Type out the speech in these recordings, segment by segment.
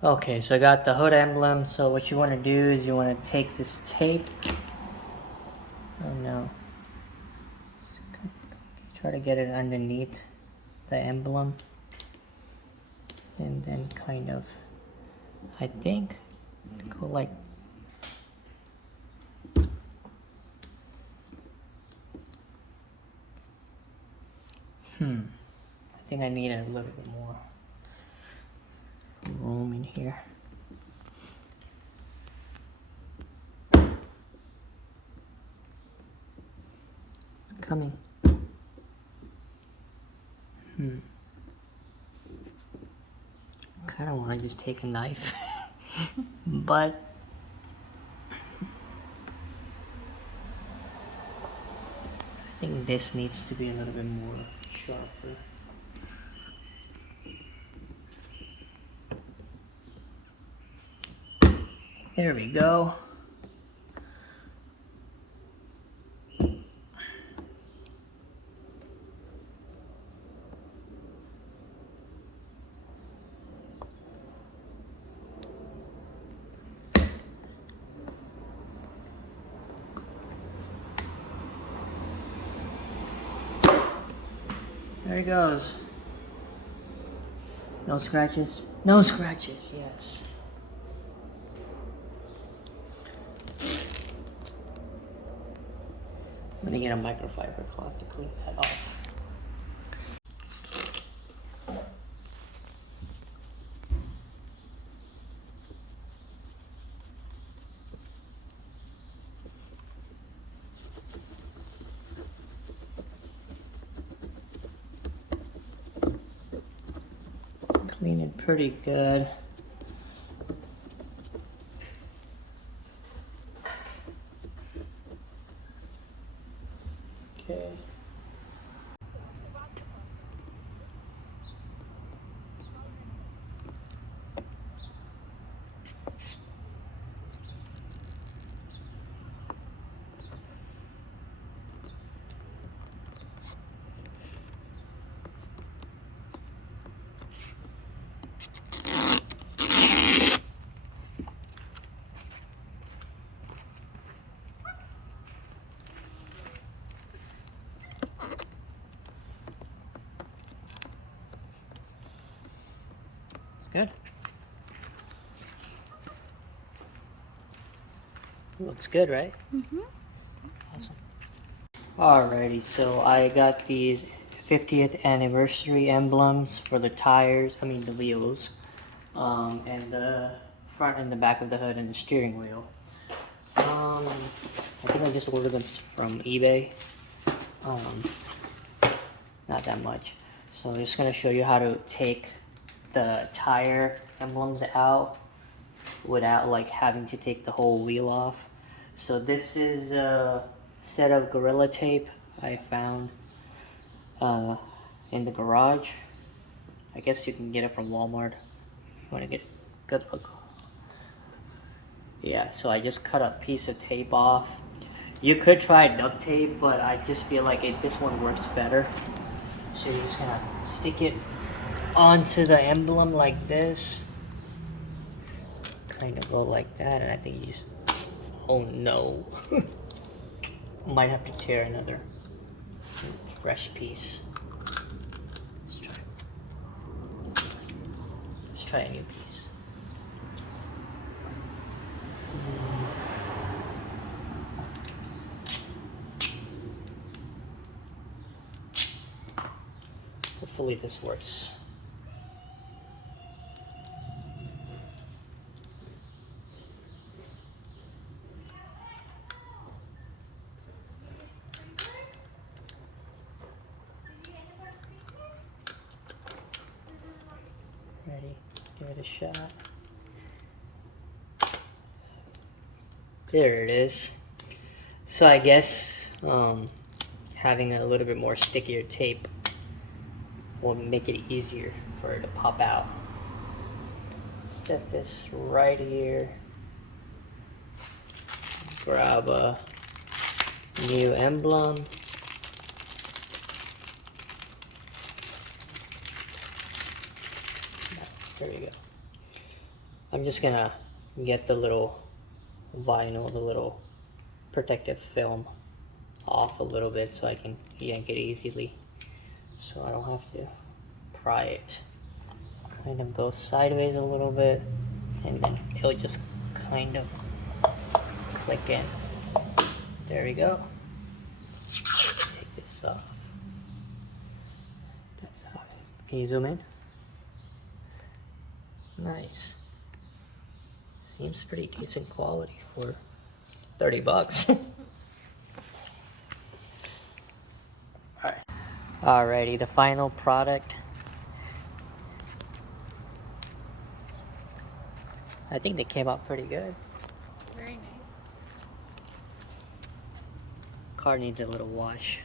Okay, so I got the hood emblem. So what you want to do is you want to take this tape. Oh no. Try to get it underneath the emblem. And then kind of, I think, go like, I think I need a little bit more room in here. It's coming. Kind of want to just take a knife, but I think this needs to be a little bit more sharper. There we go. There he goes. No scratches? No scratches, yes. I'm gonna get a microfiber cloth to clean that off. Clean it pretty good. Okay. It's good. Looks good, right? Mm-hmm. Awesome. Alrighty, so I got these 50th anniversary emblems for the tires, I mean the wheels, and the front and the back of the hood and the steering wheel. I think I just ordered them from eBay. Not that much. So I'm just gonna show you how to take the tire emblems out without like having to take the whole wheel off. So this is a set of Gorilla Tape I found in the garage. I guess you can get it from Walmart. You want to get a good look. Yeah, so I just cut a piece of tape off. You could try duct tape, but I just feel like this one works better. So you're just gonna stick it onto the emblem like this. Kind of go like that, and I think you just, oh no. Might have to tear another fresh piece. Let's try a new piece. Hopefully this works. Ready? Give it a shot. There it is. So I guess having a little bit more stickier tape will make it easier for it to pop out. Set this right here. Grab a new emblem. There we go. I'm just gonna get the little vinyl, the little protective film off a little bit so I can yank it easily, so I don't have to pry it. Kind of go sideways a little bit, and then it'll just kind of click in. There we go. Take this off. That's how. Can you zoom in? Nice. Seems pretty decent quality for 30 bucks. Alright. Alrighty, the final product. I think they came out pretty good. Very nice. Car needs a little wash.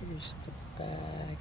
Here's the bag.